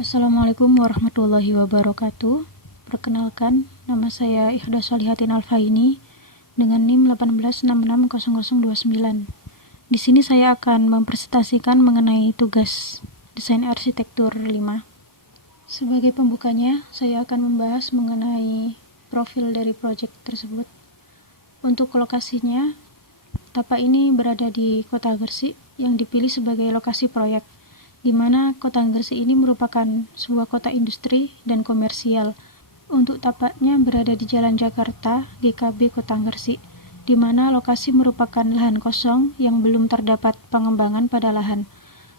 Assalamualaikum warahmatullahi wabarakatuh. Perkenalkan, nama saya Ikhda Solihatin Alfaini dengan NIM 18660029. Di sini saya akan mempresentasikan mengenai tugas desain arsitektur 5. Sebagai pembukanya, saya akan membahas mengenai profil dari proyek tersebut. Untuk lokasinya, tapak ini berada di Kota Gresik yang dipilih sebagai lokasi proyek, di mana Kota Gresik ini merupakan sebuah kota industri dan komersial. Untuk tapaknya berada di Jalan Jakarta, GKB Kota Gresik, di mana lokasi merupakan lahan kosong yang belum terdapat pengembangan pada lahan.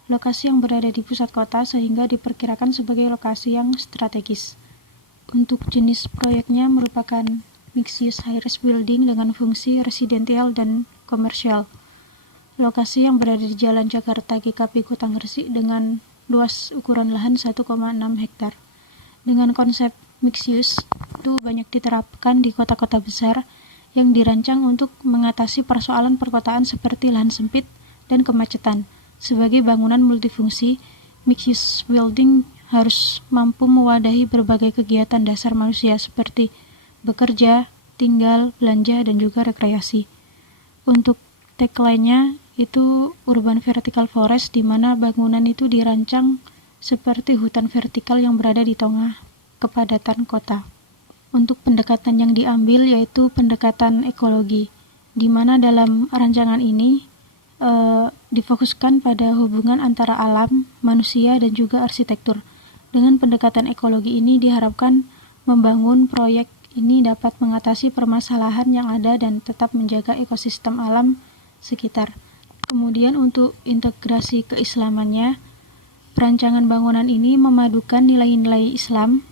Lokasi yang berada di pusat kota sehingga diperkirakan sebagai lokasi yang strategis. Untuk jenis proyeknya merupakan mixed use high-rise building dengan fungsi residensial dan komersial. Lokasi yang berada di Jalan Jakarta GKP Kota Gresik dengan luas ukuran lahan 1,6 hektar. Dengan konsep mixed use itu banyak diterapkan di kota-kota besar yang dirancang untuk mengatasi persoalan perkotaan seperti lahan sempit dan kemacetan. Sebagai bangunan multifungsi, mixed use building harus mampu mewadahi berbagai kegiatan dasar manusia seperti bekerja, tinggal, belanja, dan juga rekreasi. Untuk tagline-nya itu urban vertical forest, di mana bangunan itu dirancang seperti hutan vertikal yang berada di tengah kepadatan kota. Untuk pendekatan yang diambil yaitu pendekatan ekologi, di mana dalam rancangan ini difokuskan pada hubungan antara alam, manusia, dan juga arsitektur. Dengan pendekatan ekologi ini diharapkan membangun proyek ini dapat mengatasi permasalahan yang ada dan tetap menjaga ekosistem alam sekitar. Kemudian untuk integrasi keislamannya, perancangan bangunan ini memadukan nilai-nilai Islam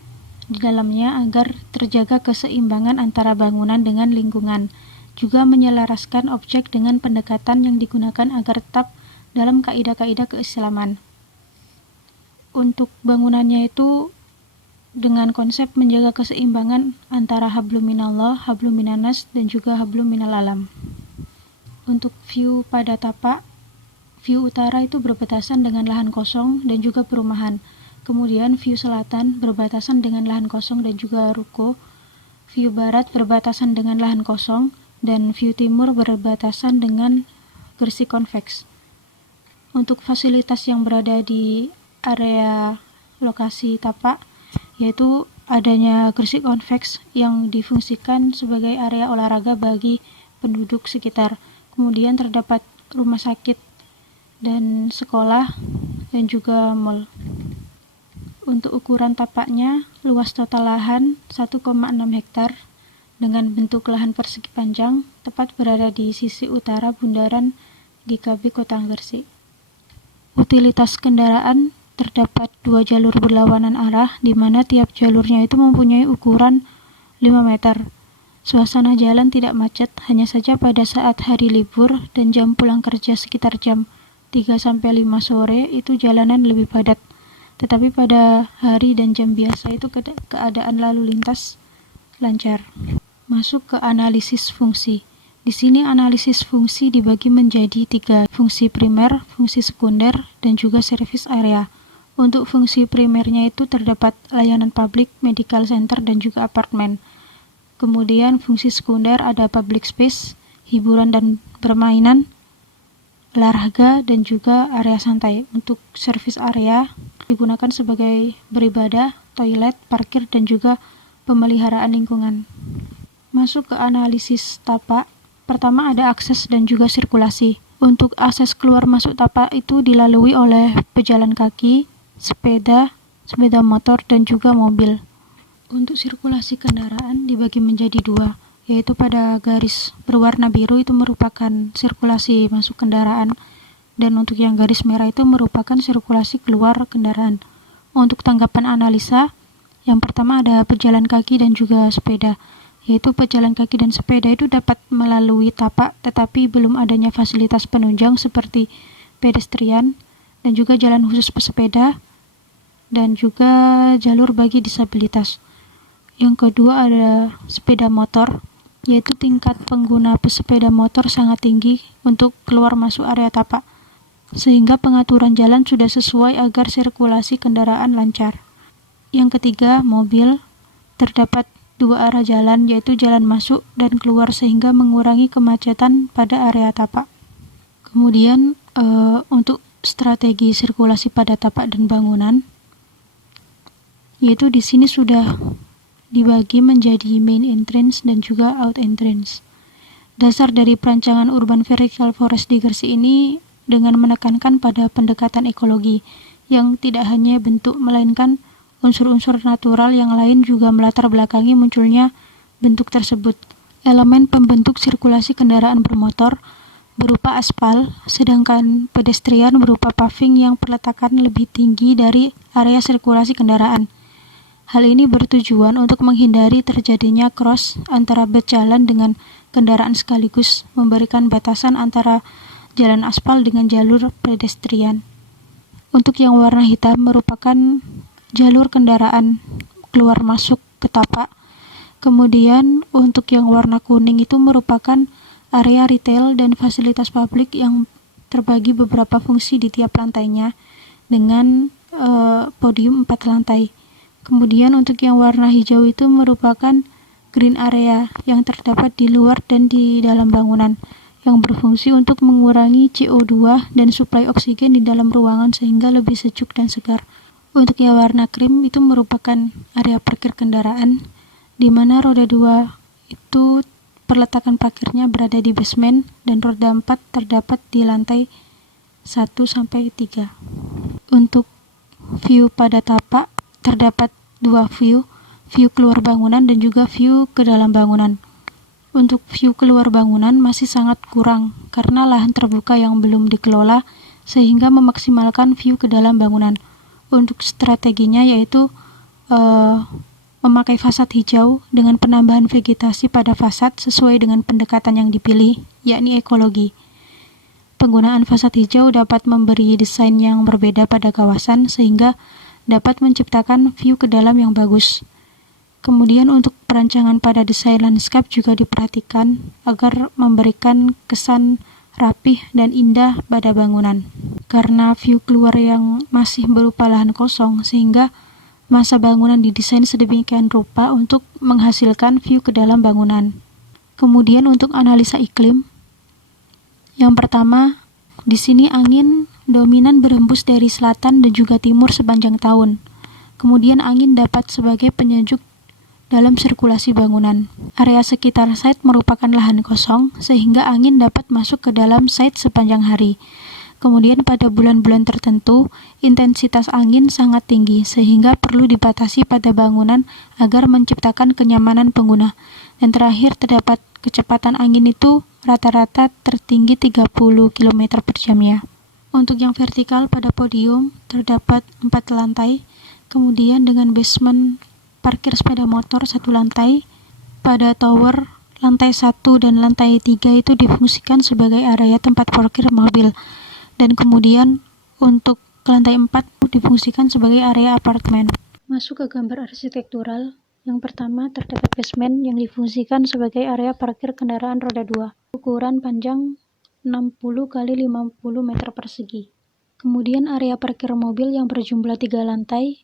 di dalamnya agar terjaga keseimbangan antara bangunan dengan lingkungan, juga menyelaraskan objek dengan pendekatan yang digunakan agar tetap dalam kaidah-kaidah keislaman. Untuk bangunannya itu dengan konsep menjaga keseimbangan antara hablum minallah, hablum minannas, dan juga hablum minal alam. Untuk view pada tapak, view utara itu berbatasan dengan lahan kosong dan juga perumahan. Kemudian view selatan berbatasan dengan lahan kosong dan juga ruko. View barat berbatasan dengan lahan kosong, dan view timur berbatasan dengan Gresik Convex. Untuk fasilitas yang berada di area lokasi tapak, yaitu adanya Gresik Convex yang difungsikan sebagai area olahraga bagi penduduk sekitar. Kemudian terdapat rumah sakit dan sekolah dan juga mall. Untuk ukuran tapaknya, luas total lahan 1,6 hektar dengan bentuk lahan persegi panjang, tepat berada di sisi utara bundaran GKB Kota Gresik. Utilitas kendaraan terdapat 2 jalur berlawanan arah, di mana tiap jalurnya itu mempunyai ukuran 5 meter. Suasana jalan tidak macet, hanya saja pada saat hari libur dan jam pulang kerja sekitar jam 3-5 sore itu jalanan lebih padat. Tetapi pada hari dan jam biasa itu keadaan lalu lintas lancar. Masuk ke analisis fungsi. Di sini analisis fungsi dibagi menjadi 3, fungsi primer, fungsi sekunder, dan juga service area. Untuk fungsi primernya itu terdapat layanan publik, medical center, dan juga apartemen. Kemudian fungsi sekunder ada public space, hiburan dan permainan, olahraga, dan juga area santai. Untuk service area digunakan sebagai beribadah, toilet, parkir, dan juga pemeliharaan lingkungan. Masuk ke analisis tapak. Pertama ada akses dan juga sirkulasi. Untuk akses keluar masuk tapak itu dilalui oleh pejalan kaki, sepeda motor, dan juga mobil. Untuk sirkulasi kendaraan dibagi menjadi 2, yaitu pada garis berwarna biru itu merupakan sirkulasi masuk kendaraan, dan untuk yang garis merah itu merupakan sirkulasi keluar kendaraan. Untuk tanggapan analisa, yang pertama ada pejalan kaki dan juga sepeda, yaitu pejalan kaki dan sepeda itu dapat melalui tapak tetapi belum adanya fasilitas penunjang seperti pedestrian dan juga jalan khusus pesepeda dan juga jalur bagi disabilitas. Yang kedua ada sepeda motor, yaitu tingkat pengguna pesepeda motor sangat tinggi untuk keluar masuk area tapak. sehingga pengaturan jalan sudah sesuai agar sirkulasi kendaraan lancar. Yang ketiga, mobil. Terdapat dua arah jalan, yaitu jalan masuk dan keluar, sehingga mengurangi kemacetan pada area tapak. Kemudian untuk strategi sirkulasi pada tapak dan bangunan, yaitu di sini sudah dibagi menjadi main entrance dan juga out entrance. Dasar dari perancangan urban vertical forest di Gresik ini dengan menekankan pada pendekatan ekologi yang tidak hanya bentuk melainkan unsur-unsur natural yang lain juga melatar belakangi munculnya bentuk tersebut. Elemen pembentuk sirkulasi kendaraan bermotor berupa aspal, sedangkan pedestrian berupa paving yang perletakan lebih tinggi dari area sirkulasi kendaraan. Hal ini bertujuan untuk menghindari terjadinya cross antara berjalan dengan kendaraan sekaligus memberikan batasan antara jalan aspal dengan jalur pedestrian. Untuk yang warna hitam merupakan jalur kendaraan keluar masuk ke tapak. Kemudian untuk yang warna kuning itu merupakan area retail dan fasilitas publik yang terbagi beberapa fungsi di tiap lantainya dengan podium 4 lantai. Kemudian untuk yang warna hijau itu merupakan green area yang terdapat di luar dan di dalam bangunan yang berfungsi untuk mengurangi CO2 dan suplai oksigen di dalam ruangan sehingga lebih sejuk dan segar. Untuk yang warna krim itu merupakan area parkir kendaraan di mana roda 2 itu perletakan parkirnya berada di basement dan roda 4 terdapat di lantai 1-3. Untuk view pada tapak terdapat dua view keluar bangunan dan juga view ke dalam bangunan. Untuk view keluar bangunan masih sangat kurang karena lahan terbuka yang belum dikelola sehingga memaksimalkan view ke dalam bangunan. Untuk strateginya yaitu memakai fasad hijau dengan penambahan vegetasi pada fasad sesuai dengan pendekatan yang dipilih, yakni ekologi. Penggunaan fasad hijau dapat memberi desain yang berbeda pada kawasan sehingga dapat menciptakan view ke dalam yang bagus. Kemudian untuk perancangan pada desain landscape juga diperhatikan agar memberikan kesan rapih dan indah pada bangunan. Karena view keluar yang masih berupa lahan kosong sehingga masa bangunan didesain sedemikian rupa untuk menghasilkan view ke dalam bangunan. Kemudian untuk analisa iklim, yang pertama, di sini angin dominan berembus dari selatan dan juga timur sepanjang tahun. Kemudian angin dapat sebagai penyejuk dalam sirkulasi bangunan. Area sekitar site merupakan lahan kosong sehingga angin dapat masuk ke dalam site sepanjang hari. Kemudian pada bulan-bulan tertentu, intensitas angin sangat tinggi sehingga perlu dibatasi pada bangunan agar menciptakan kenyamanan pengguna. Dan terakhir terdapat kecepatan angin itu rata-rata tertinggi 30 km per jamnya. Untuk yang vertikal pada podium terdapat 4 lantai, kemudian dengan basement parkir sepeda motor 1 lantai. Pada tower lantai 1 dan lantai 3 itu difungsikan sebagai area tempat parkir mobil. Dan kemudian untuk ke lantai 4 difungsikan sebagai area apartemen. Masuk ke gambar arsitektural, yang pertama terdapat basement yang difungsikan sebagai area parkir kendaraan roda 2. Ukuran panjang 60 x 50 meter persegi. Kemudian area parkir mobil yang berjumlah 3 lantai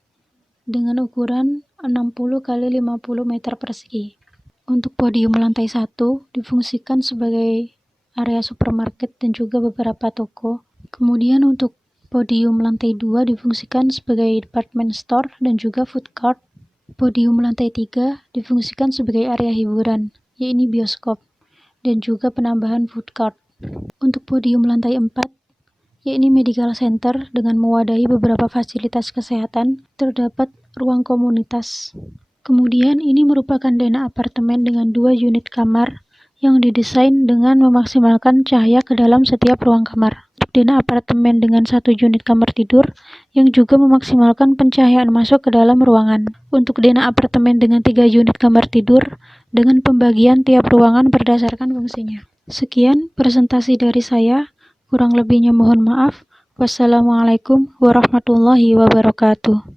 dengan ukuran 60 x 50 meter persegi. Untuk podium lantai 1 difungsikan sebagai area supermarket dan juga beberapa toko. Kemudian untuk podium lantai 2 difungsikan sebagai department store dan juga food court. Podium lantai 3 difungsikan sebagai area hiburan, yaitu bioskop, dan juga penambahan food court. Untuk podium lantai 4, yaitu medical center dengan mewadahi beberapa fasilitas kesehatan, terdapat ruang komunitas. Kemudian ini merupakan denah apartemen dengan 2 unit kamar yang didesain dengan memaksimalkan cahaya ke dalam setiap ruang kamar. Untuk denah apartemen dengan 1 unit kamar tidur yang juga memaksimalkan pencahayaan masuk ke dalam ruangan. Untuk denah apartemen dengan 3 unit kamar tidur dengan pembagian tiap ruangan berdasarkan fungsinya. Sekian presentasi dari saya, kurang lebihnya mohon maaf. Wassalamualaikum warahmatullahi wabarakatuh.